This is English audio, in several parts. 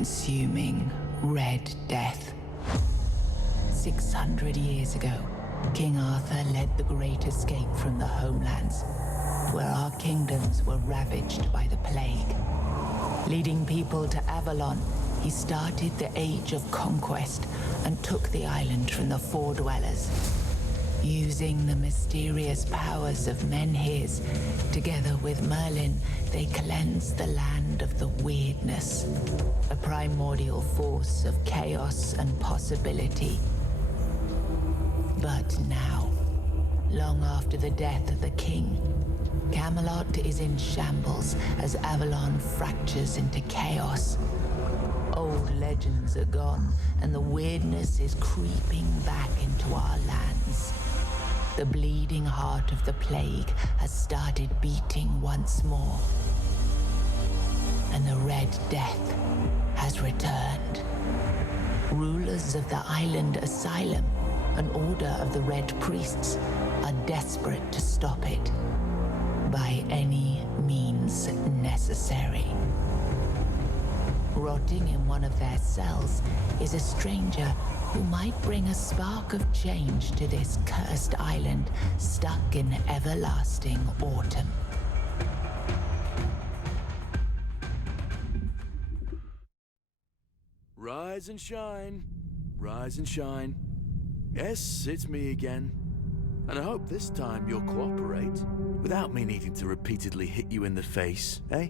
all-consuming Red Death. 600 years ago, King Arthur led the Great Escape from the homelands, where our kingdoms were ravaged by the plague. Leading people to Avalon, he started the Age of Conquest and took the island from the Four-Dwellers. Using the mysterious powers of Menhirs, together with Merlin, they cleansed the land of the weirdness, a primordial force of chaos and possibility. But now, long after the death of the king, Camelot is in shambles as Avalon fractures into chaos. Old legends are gone, and the weirdness is creeping back into our lands. The bleeding heart of the plague has started beating once more. And the Red Death has returned. Rulers of the island asylum, an order of the Red Priests, are desperate to stop it by any means necessary. Rotting in one of their cells is a stranger who might bring a spark of change to this cursed island stuck in everlasting autumn. Rise and shine, rise and shine. Yes, it's me again. And I hope this time you'll cooperate, without me needing to repeatedly hit you in the face, eh?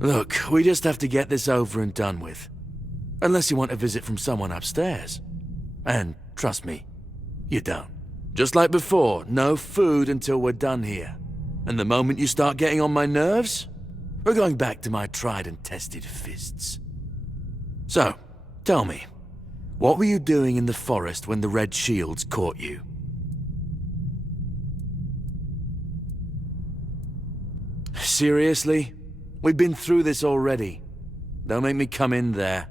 Look, we just have to get this over and done with. Unless you want a visit from someone upstairs. And trust me, you don't. Just like before, no food until we're done here. And the moment you start getting on my nerves, we're going back to my tried and tested fists. So, tell me, what were you doing in the forest when the Red Shields caught you? Seriously? We've been through this already. Don't make me come in there.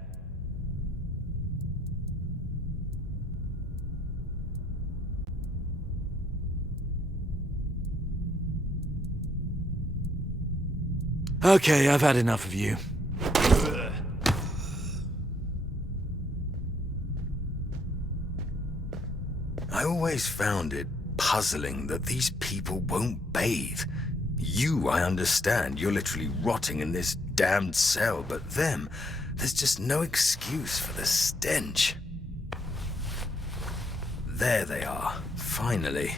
Okay, I've had enough of you. I always found it puzzling that these people won't bathe. You, I understand, you're literally rotting in this damned cell, but them, there's just no excuse for the stench. There they are, finally.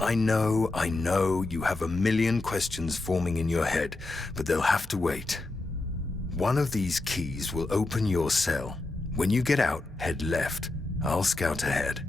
I know, you have a million questions forming in your head, but they'll have to wait. One of these keys will open your cell. When you get out, head left. I'll scout ahead.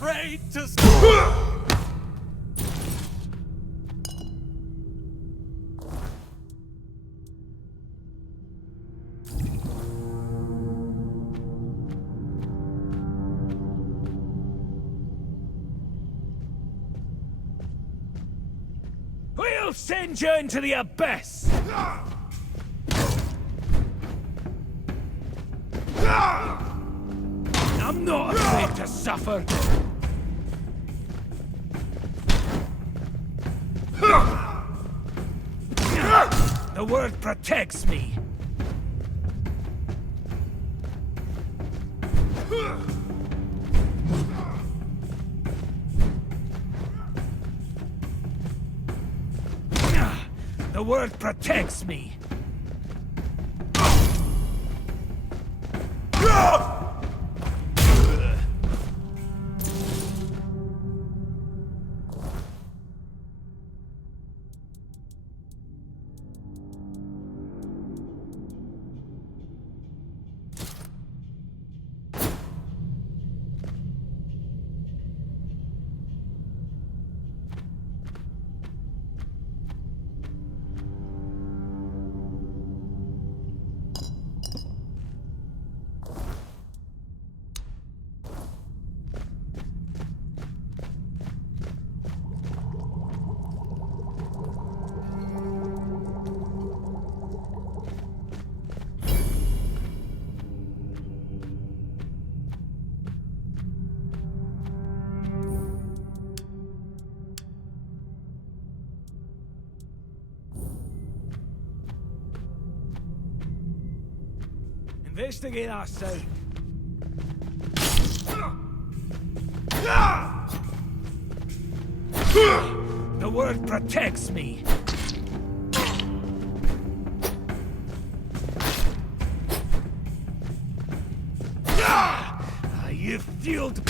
afraid to... We'll send you into the abyss! I'm not afraid to suffer! The word protects me! The word protects me! Investigate our side. The word protects me. You fueled.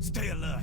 Stay alert.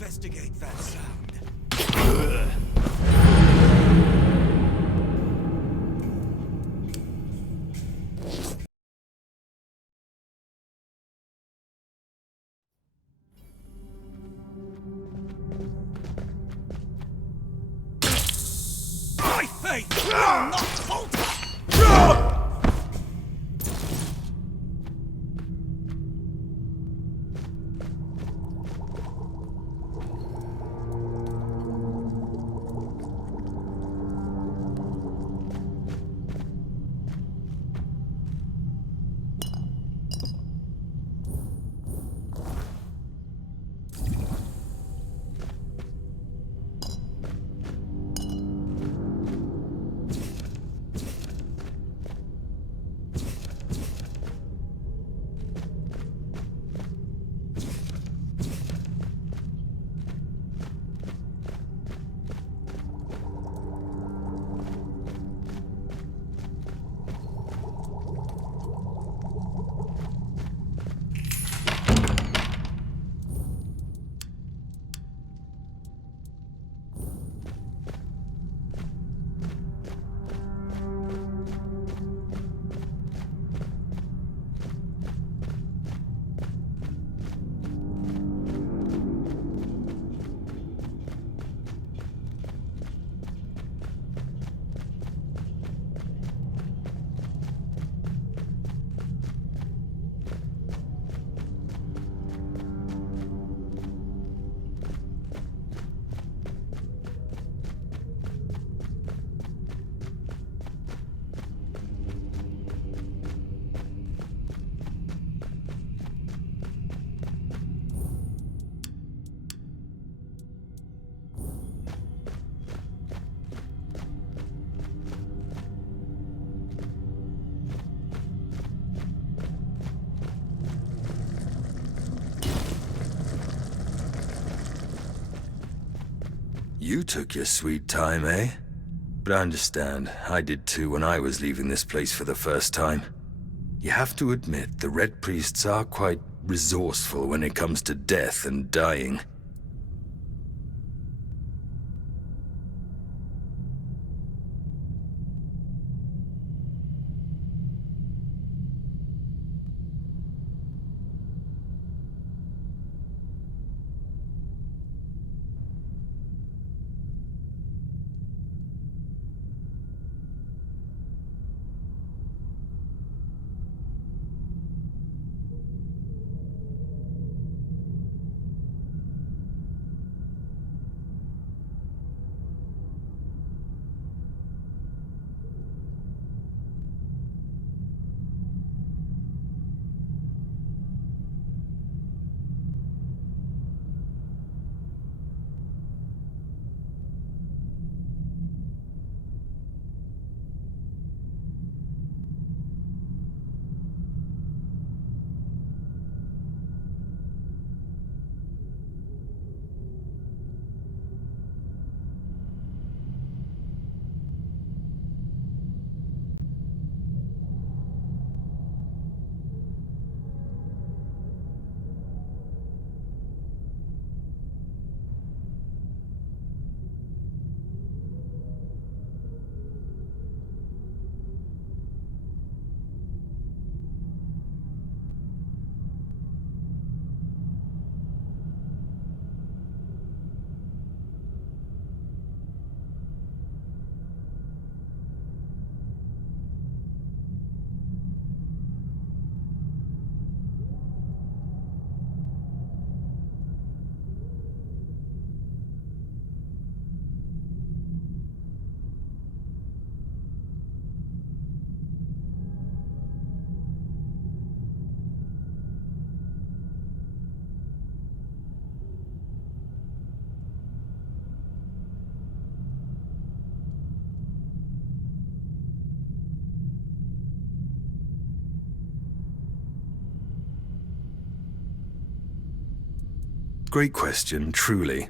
investigate that sound. My faith will not falter! You took your sweet time, eh? But I understand. I did too when I was leaving this place for the first time. You have to admit, the Red Priests are quite resourceful when it comes to death and dying. Great question, truly.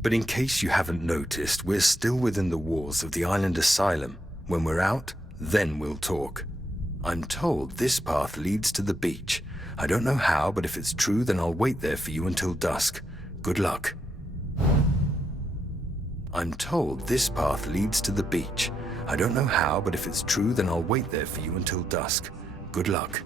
But in case you haven't noticed, we're still within the walls of the island asylum. When we're out, then we'll talk. I'm told this path leads to the beach. I don't know how, but if it's true, then I'll wait there for you until dusk. Good luck. I'm told this path leads to the beach. I don't know how, but if it's true, then I'll wait there for you until dusk. Good luck.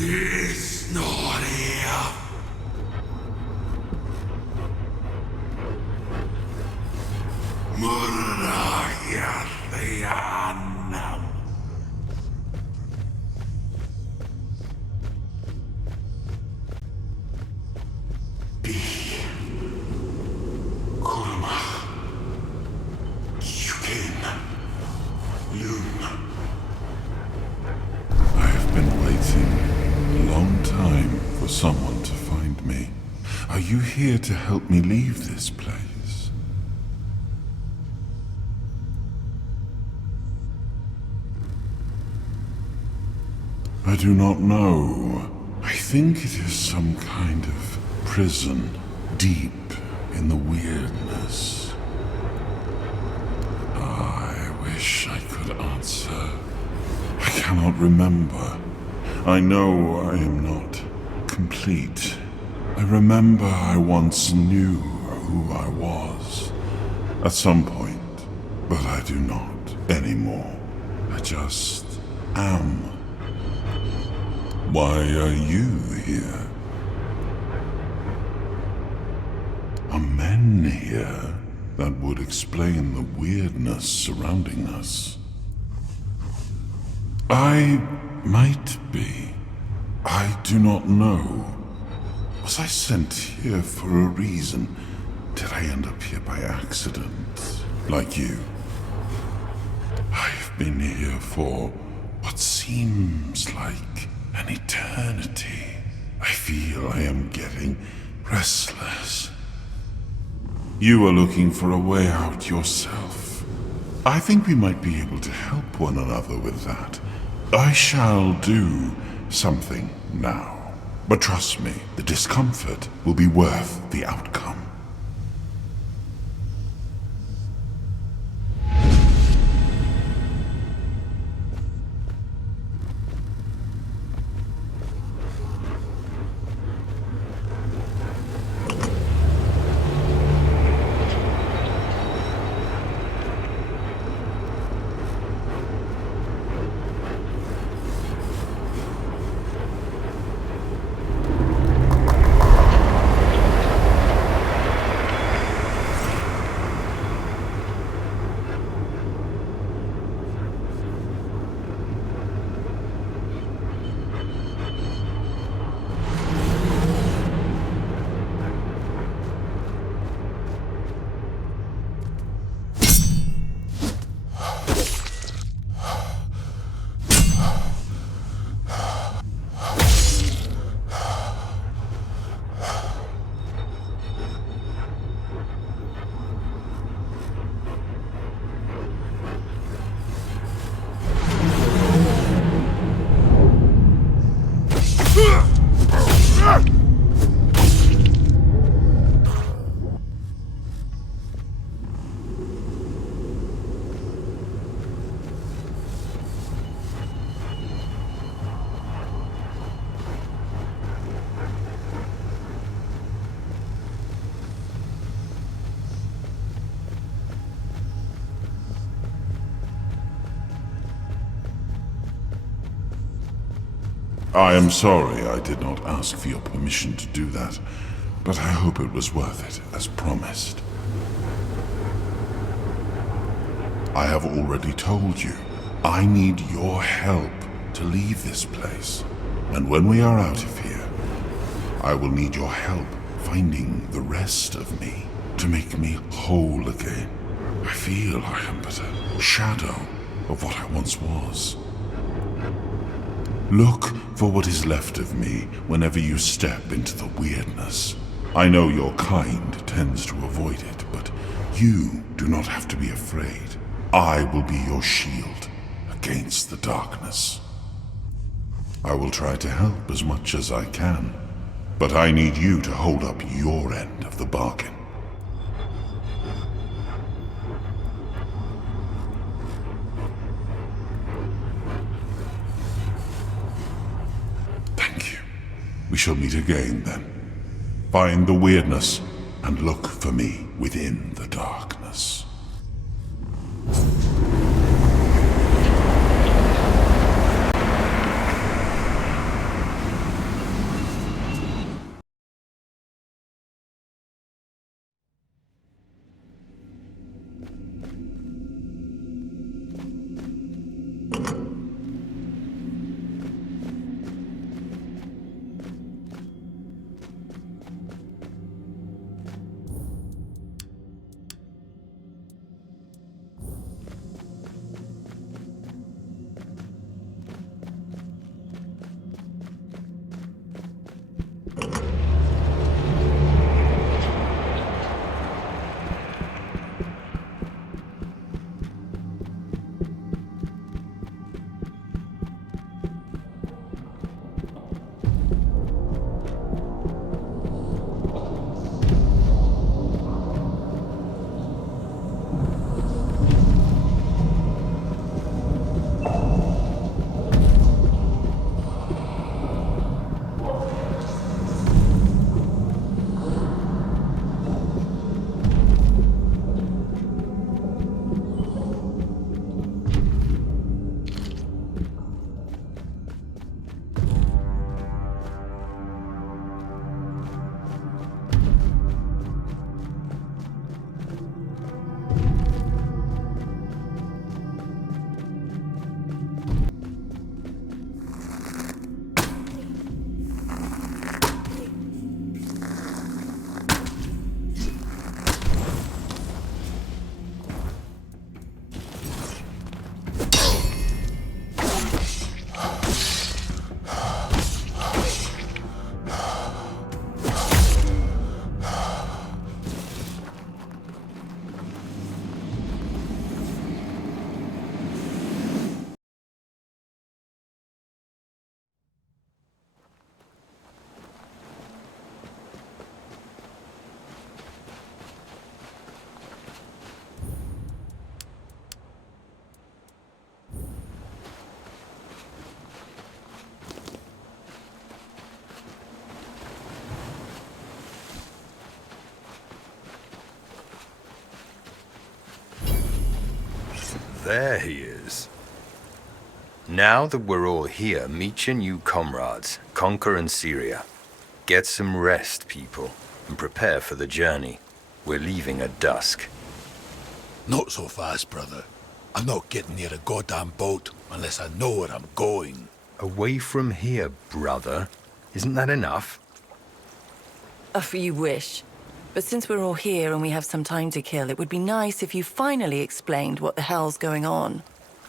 It's not here. Murrahiathian. Be Kurma. Yukin. Yun. I've been waiting a long time for someone to find me. Are you here to help me leave this place? I do not know. I think it is some kind of prison deep in the weirdness. I wish I could answer. I cannot remember. I know I am not complete. I remember I once knew who I was at some point, but I do not anymore. I just am. Why are you here? Are men here? That would explain the weirdness surrounding us. I might be. I do not know. Was I sent here for a reason? Did I end up here by accident? Like you? I've been here for what seems like an eternity. I feel I am getting restless. You are looking for a way out yourself. I think we might be able to help one another with that. I shall do something now. But trust me, the discomfort will be worth the outcome. I am sorry I did not ask for your permission to do that, but I hope it was worth it, as promised. I have already told you, I need your help to leave this place. And when we are out of here, I will need your help finding the rest of me to make me whole again. I feel I am but a shadow of what I once was. Look for what is left of me whenever you step into the weirdness. I know your kind tends to avoid it, but you do not have to be afraid. I will be your shield against the darkness. I will try to help as much as I can, but I need you to hold up your end of the bargain. Thank you. We shall meet again then. Find the weirdness and look for me within the darkness. There he is. Now that we're all here, meet your new comrades, Conquer and Syria. Get some rest, people, and prepare for the journey. We're leaving at dusk. Not so fast, brother. I'm not getting near a goddamn boat unless I know where I'm going. Away from here, brother. Isn't that enough? If you wish. But since we're all here and we have some time to kill, it would be nice if you finally explained what the hell's going on.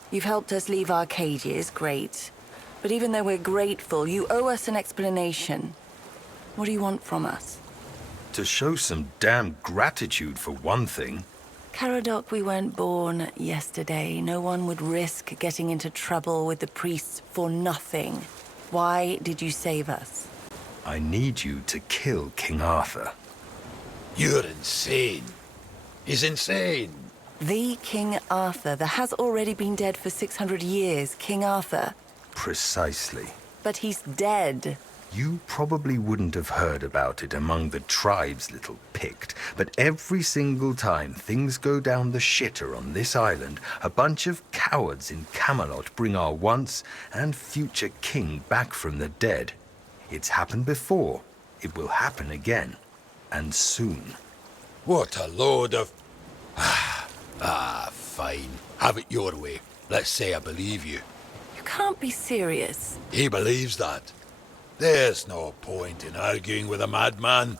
You've helped us leave our cages, great. But even though we're grateful, you owe us an explanation. What do you want from us? To show some damn gratitude for one thing. Caradoc, we weren't born yesterday. No one would risk getting into trouble with the priests for nothing. Why did you save us? I need you to kill King Arthur. You're insane. He's insane. The King Arthur, that has already been dead for 600 years, King Arthur. Precisely. But he's dead. You probably wouldn't have heard about it among the tribe's little Pict, but every single time things go down the shitter on this island, a bunch of cowards in Camelot bring our once and future king back from the dead. It's happened before. It will happen again. And soon. What a load of... fine. Have it your way. Let's say I believe you. You can't be serious. He believes that. There's no point in arguing with a madman.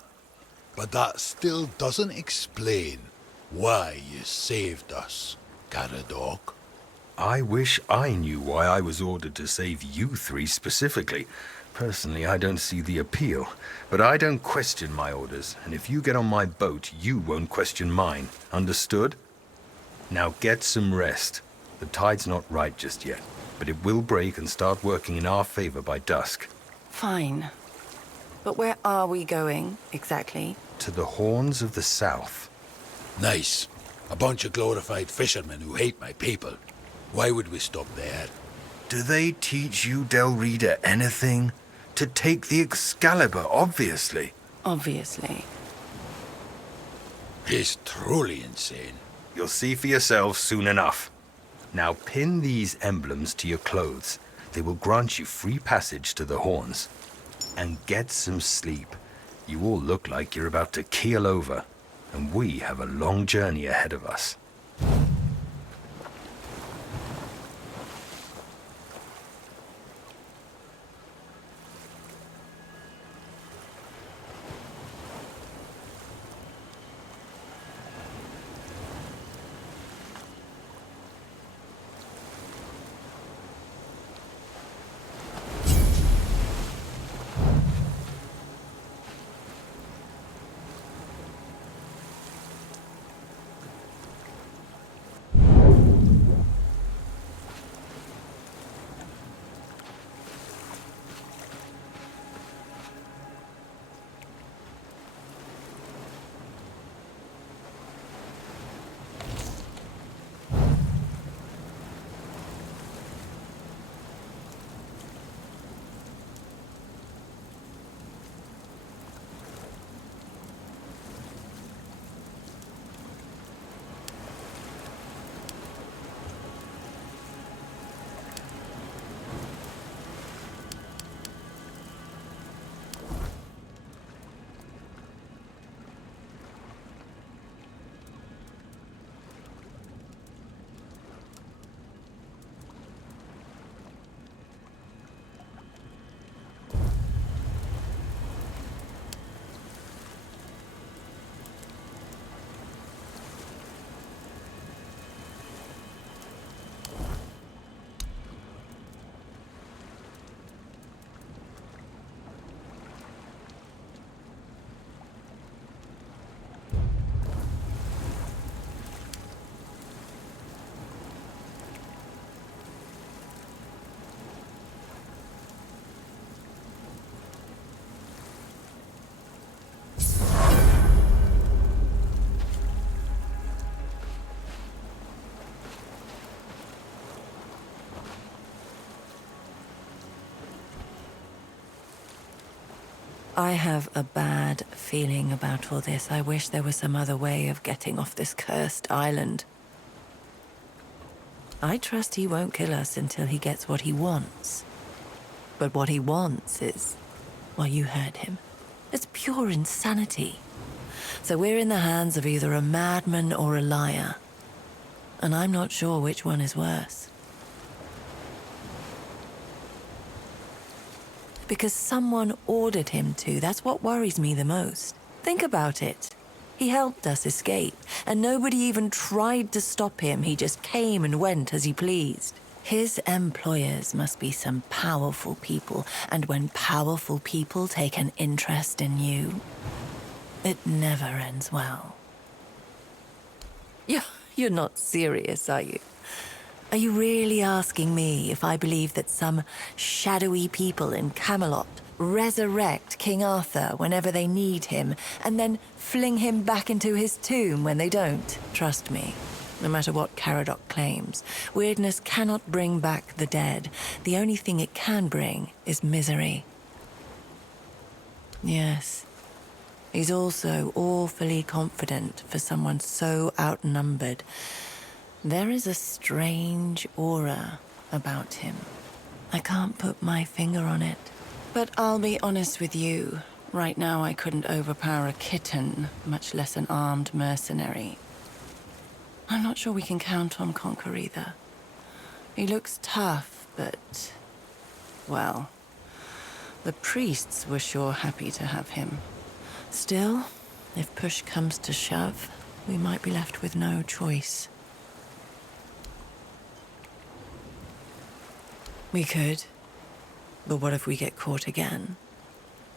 But that still doesn't explain why you saved us, Caradoc. I wish I knew why I was ordered to save you three specifically. Personally, I don't see the appeal. But I don't question my orders, and if you get on my boat, you won't question mine. Understood? Now get some rest. The tide's not right just yet, but it will break and start working in our favor by dusk. Fine. But where are we going, exactly? To the Horns of the South. Nice. A bunch of glorified fishermen who hate my people. Why would we stop there? Do they teach you, Del Rita, anything? To take the Excalibur, obviously. Obviously. He's truly insane. You'll see for yourselves soon enough. Now pin these emblems to your clothes. They will grant you free passage to the Horns. And get some sleep. You all look like you're about to keel over, and we have a long journey ahead of us. I have a bad feeling about all this. I wish there was some other way of getting off this cursed island. I trust he won't kill us until he gets what he wants. But what he wants is... well, you heard him. It's pure insanity. So we're in the hands of either a madman or a liar. And I'm not sure which one is worse. Because someone ordered him to. That's what worries me the most. Think about it. He helped us escape, and nobody even tried to stop him. He just came and went as he pleased. His employers must be some powerful people, and when powerful people take an interest in you, it never ends well. You're not serious, are you? Are you really asking me if I believe that some shadowy people in Camelot resurrect King Arthur whenever they need him, and then fling him back into his tomb when they don't? Trust me, no matter what Caradoc claims, weirdness cannot bring back the dead. The only thing it can bring is misery. Yes. He's also awfully confident for someone so outnumbered. There is a strange aura about him. I can't put my finger on it. But I'll be honest with you. Right now I couldn't overpower a kitten, much less an armed mercenary. I'm not sure we can count on Conquer either. He looks tough, but... well, the priests were sure happy to have him. Still, if push comes to shove, we might be left with no choice. We could. But what if we get caught again?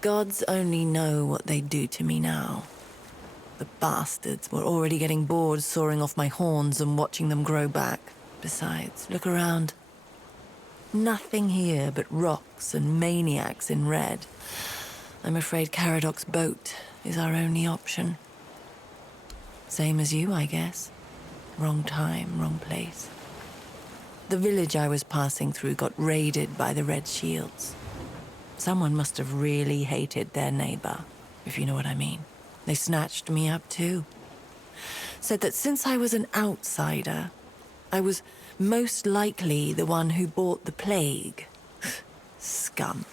Gods only know what they'd do to me now. The bastards were already getting bored sawing off my horns and watching them grow back. Besides, look around. Nothing here but rocks and maniacs in red. I'm afraid Caradoc's boat is our only option. Same as you, I guess. Wrong time, wrong place. The village I was passing through got raided by the Red Shields. Someone must have really hated their neighbor, if you know what I mean. They snatched me up too. Said that since I was an outsider, I was most likely the one who bought the plague. Scum.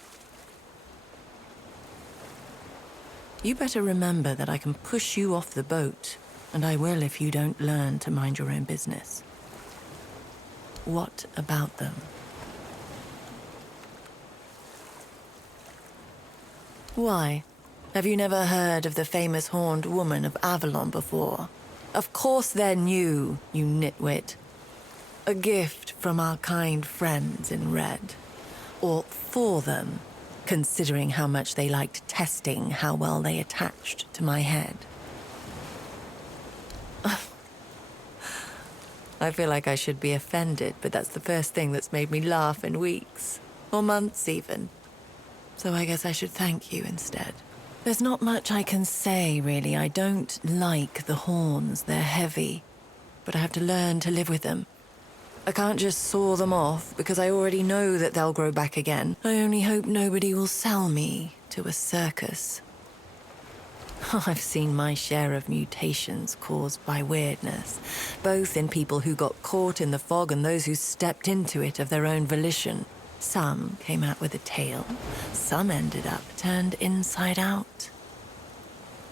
You better remember that I can push you off the boat, and I will if you don't learn to mind your own business. What about them? Why? Have you never heard of the famous horned woman of Avalon before? Of course they're new, you nitwit. A gift from our kind friends in red. Or for them, considering how much they liked testing how well they attached to my head. I feel like I should be offended, but that's the first thing that's made me laugh in weeks. Or months, even. So I guess I should thank you instead. There's not much I can say, really. I don't like the horns. They're heavy. But I have to learn to live with them. I can't just saw them off, because I already know that they'll grow back again. I only hope nobody will sell me to a circus. I've seen my share of mutations caused by weirdness, both in people who got caught in the fog and those who stepped into it of their own volition. Some came out with a tail, some ended up turned inside out.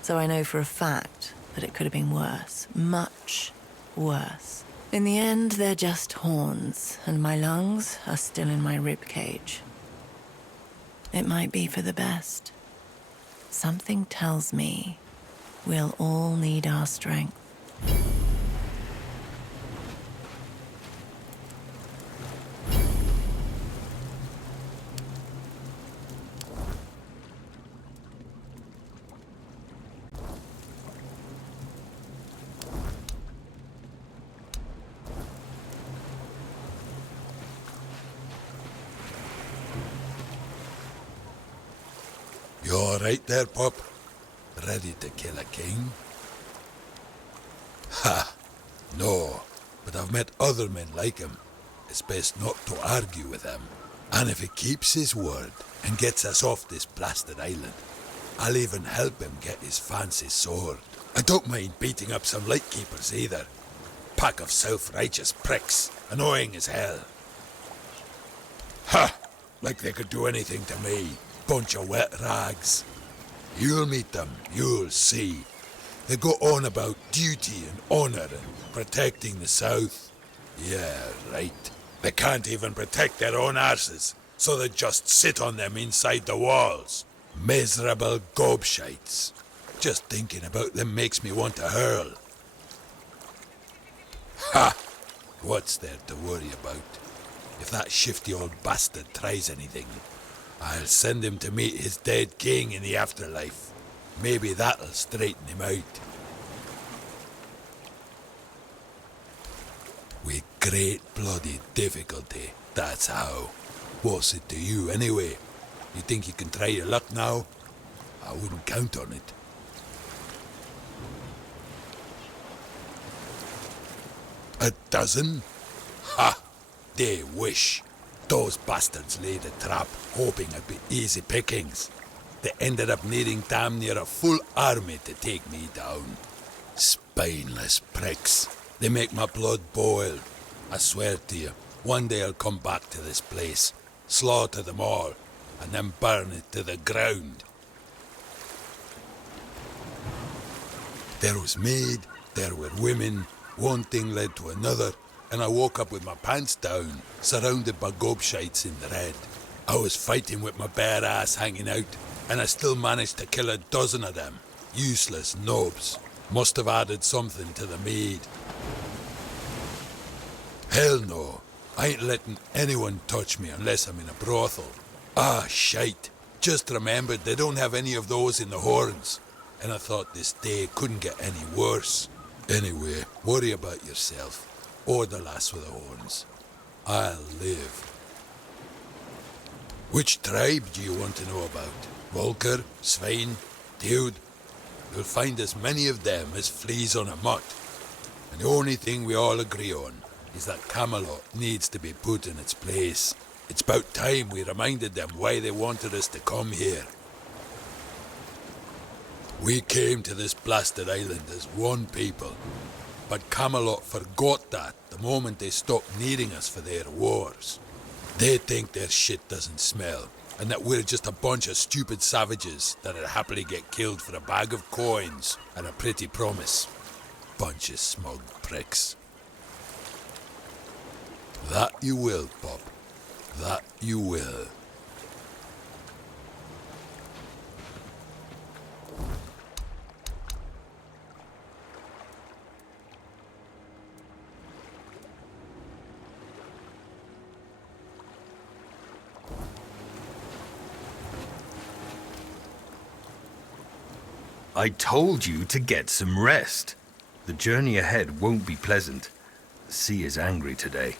So I know for a fact that it could have been worse, much worse. In the end, they're just horns, and my lungs are still in my rib cage. It might be for the best. Something tells me we'll all need our strength. You all right there, pup? Ready to kill a king? Ha! No, but I've met other men like him. It's best not to argue with him. And if he keeps his word and gets us off this blasted island, I'll even help him get his fancy sword. I don't mind beating up some lightkeepers either. Pack of self-righteous pricks, annoying as hell. Ha! Like they could do anything to me. Bunch of wet rags. You'll meet them, you'll see. They go on about duty and honor and protecting the South. Yeah, right. They can't even protect their own arses, so they just sit on them inside the walls. Miserable gobshites. Just thinking about them makes me want to hurl. Ha! What's there to worry about? If that shifty old bastard tries anything, I'll send him to meet his dead king in the afterlife. Maybe that'll straighten him out. With great bloody difficulty, that's how. What's it to you, anyway? You think you can try your luck now? I wouldn't count on it. A dozen? Ha! They wish. Those bastards laid a trap, hoping it'd be easy pickings. They ended up needing damn near a full army to take me down. Spineless pricks. They make my blood boil. I swear to you, one day I'll come back to this place, slaughter them all, and then burn it to the ground. There was maid, there were women, one thing led to another, and I woke up with my pants down, surrounded by gobshites in the red. I was fighting with my bare ass hanging out, and I still managed to kill a dozen of them. Useless knobs. Must have added something to the mead. Hell no. I ain't letting anyone touch me unless I'm in a brothel. Ah, shite. Just remembered they don't have any of those in the Horns. And I thought this day couldn't get any worse. Anyway, worry about yourself. Or the lass with the horns. I'll live. Which tribe do you want to know about? Volker, Svein, Teod? You'll find as many of them as fleas on a mutt. And the only thing we all agree on is that Camelot needs to be put in its place. It's about time we reminded them why they wanted us to come here. We came to this blasted island as one people, but Camelot forgot that the moment they stopped needing us for their wars. They think their shit doesn't smell, and that we're just a bunch of stupid savages that'd happily get killed for a bag of coins and a pretty promise. Bunch of smug pricks. That you will, Bob. That you will. I told you to get some rest. The journey ahead won't be pleasant. The sea is angry today.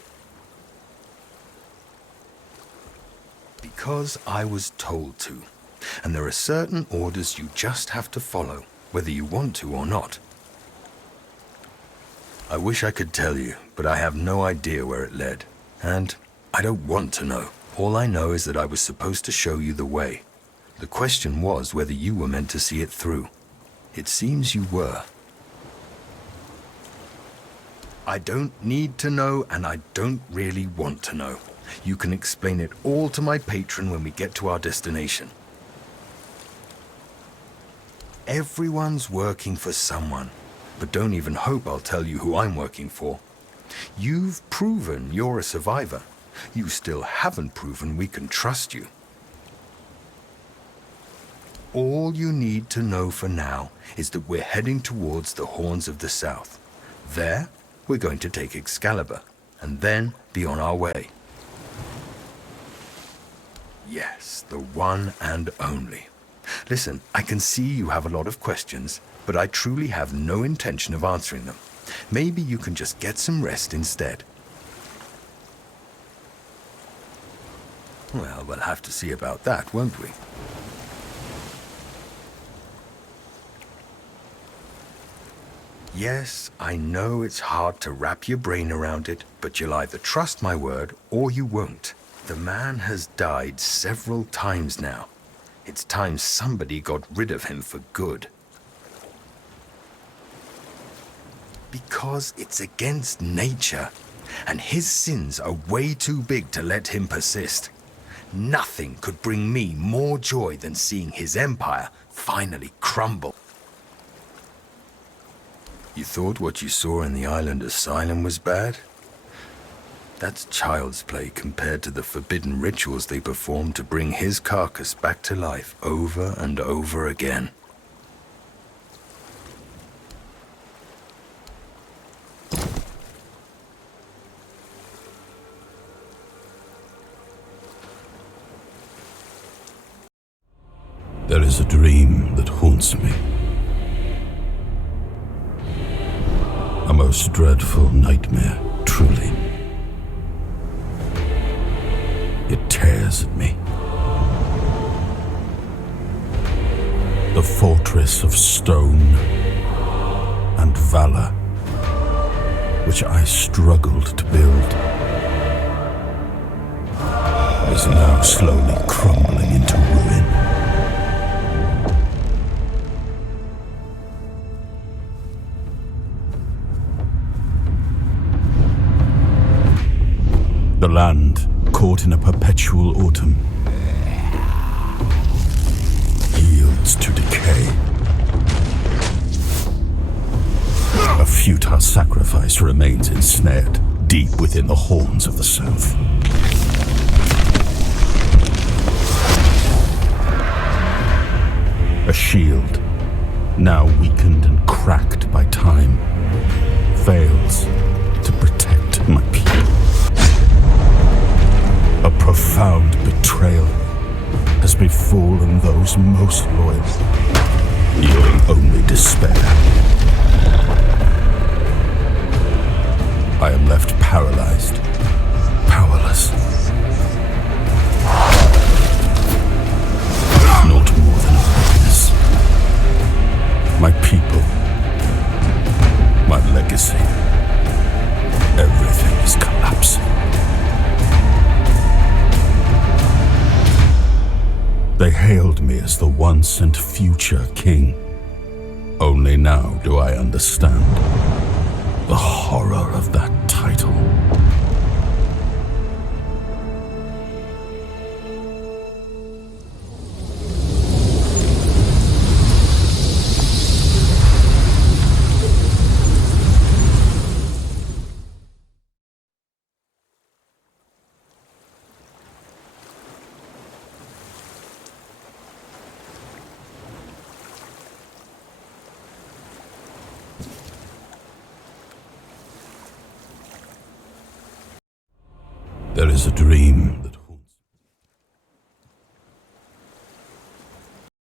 Because I was told to. And there are certain orders you just have to follow, whether you want to or not. I wish I could tell you, but I have no idea where it led. And I don't want to know. All I know is that I was supposed to show you the way. The question was whether you were meant to see it through. It seems you were. I don't need to know, and I don't really want to know. You can explain it all to my patron when we get to our destination. Everyone's working for someone, but don't even hope I'll tell you who I'm working for. You've proven you're a survivor. You still haven't proven we can trust you. All you need to know for now is that we're heading towards the Horns of the South. There, we're going to take Excalibur, and then be on our way. Yes, the one and only. Listen, I can see you have a lot of questions, but I truly have no intention of answering them. Maybe you can just get some rest instead. Well, we'll have to see about that, won't we? Yes, I know it's hard to wrap your brain around it, but you'll either trust my word or you won't. The man has died several times now. It's time somebody got rid of him for good. Because it's against nature, and his sins are way too big to let him persist. Nothing could bring me more joy than seeing his empire finally crumble. You thought what you saw in the island asylum was bad? That's child's play compared to the forbidden rituals they performed to bring his carcass back to life over and over again. There is a dream that haunts me. A most dreadful nightmare, truly. It tears at me. The fortress of stone and valor, which I struggled to build, is now slowly crumbling into ruin. caught in a perpetual autumn, yields to decay. A futile sacrifice remains ensnared deep within the horns of the south. A shield, now weakened and cracked by time, fails to protect my people. A profound betrayal has befallen those most loyal, yielding only despair. I am left paralyzed, powerless. Not more than a witness. My people, my legacy, everything is collapsing. They hailed me as the once and future king. Only now do I understand the horror of that title. There is a dream